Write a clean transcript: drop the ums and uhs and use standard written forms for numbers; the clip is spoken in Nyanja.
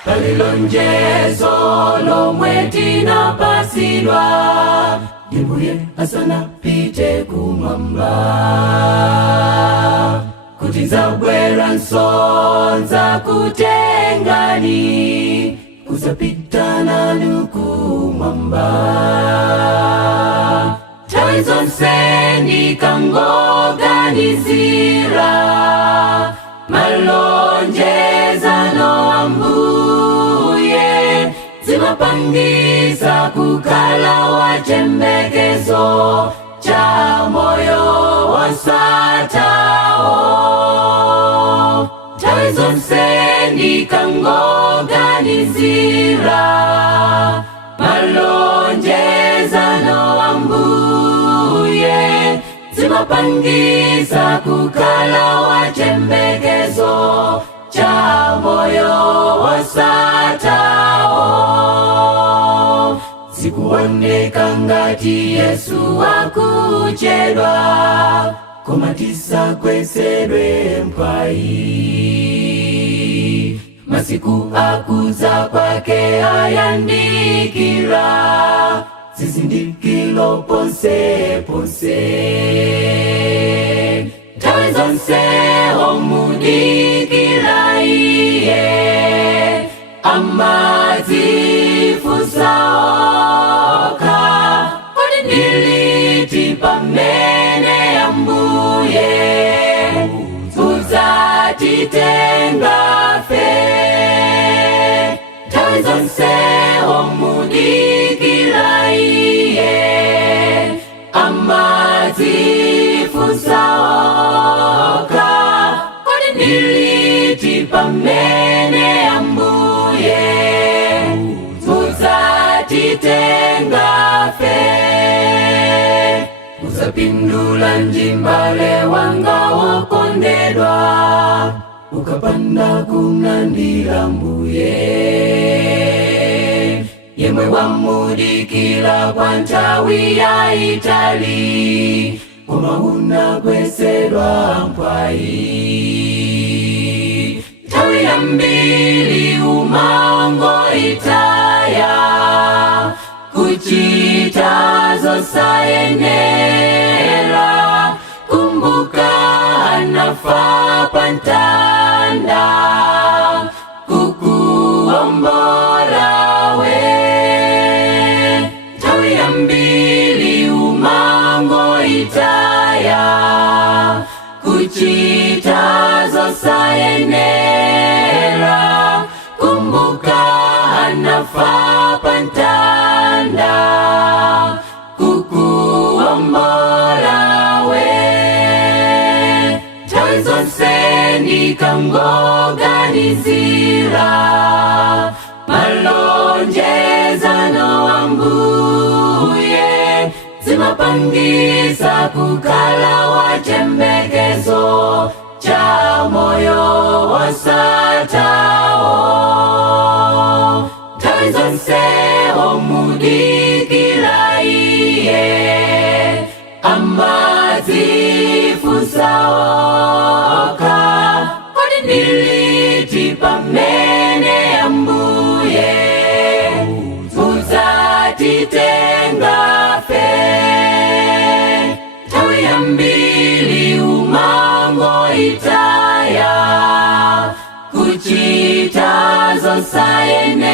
palilonjezo lomwe tinapasidwa, Mbuye asanapite kumwamba, kuti nzabwera nsonza kutengani, kuzapita nanu kumwamba. Nthawi zonse ndikangoganizira malonjezano a Mbuye, zimapangisa kukhala wachembekezo cha moyo wosathawo. Nthawi zonse ndikangoganizira malonjezano a Mbuye, zimapangisa kukhala wachembekezo cha moyo wosathawo. Zikuoneka ngati Yesu akuchedwa, koma tisakwesedwe mpwayi. Masiku akuza kwake ayandikira, zizindikiro ponse ponse. Nthawi zonse omudikira iye, amadzifunsa okha, kodi ndiliti pamene Ambuye udzatitenga fe. Nthawi zonse omudikira iye, amadzifunsa okha, kodi ndiliti pamene Ambuye udzatitenga fe. Uzapindula njimbale wanga wokondedwa, ukapanda kumlandira Mbuye, yemwe wamudikira kwa nthawi yayitali, koma unakwesedwa mpwayi. Nthawi yambiri umangoitaya, kuchita zosayenera. Kumbuka anafa pa ntanda, kukuombola we. Nthawi yambiri umangoitaya, kuchita zosayenera. Kumbuka anafa pa ntanda, kukuombola we. Nthawi zonse ndikangoganizira malonjezano a Mbuye, zimapangisa kukhala wachembekezo cha moyo wosathawo. Nthawi zonse omudikira iye, amadzifunsa okha, kodi ndiliti pamene Ambuye udzatitenga fe. Nthawi yambiri umangoitaya, kuchita zosayenera.